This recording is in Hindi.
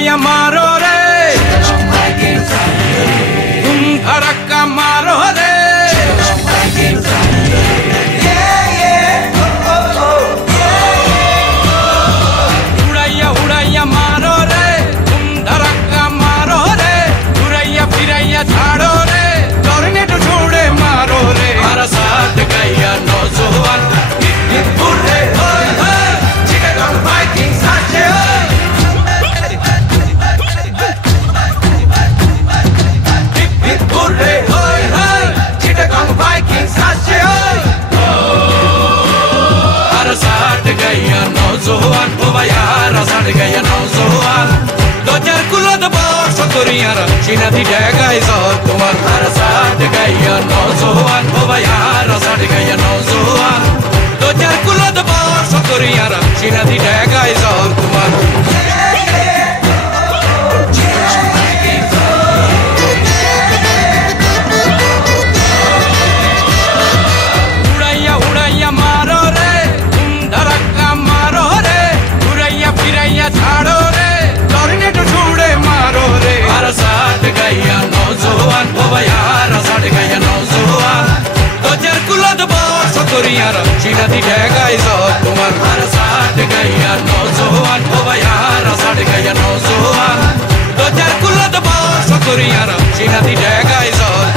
उड़ैया मारो रे तुम धड़का मारो रे उड़ैया उड़ैया मारो रे तुम धड़का मारो रे उड़ैया फिरैया झाड़ो रे टॉर्नेडो छोड़े मारो रे हमारा साथ गया नौजवान बुढ़े चिटागोंग वाइकिंग्स आते बुढ़े चिटागोंग वाइकिंग्स आते हमारा साथ गया नौजवान ओ यारा साथ गया नौजवान दो चार कुलो दबाव सतुरियां चीना दी डैगाई और तुम्हार हमारा साथ गया नौजवान ओ यारा साथ गया नौजवान दो चार कुलो दबाव सतुरियां चीना दी डैगाई और तुम्हार झाड़ो रे टॉर्नेडो छोड़े मारो रे हमारा साथ गया नौजवान ओ यारा साथ गया नौजवान दो चार कुलो दबाव सतुरियां चीना दी डैगाई और तुम्हार हमारा साथ गया नौजवान ओ यारा साथ गया नौजवान दो चार कुलो दबाव सतुरियां चीना दी डैगाई और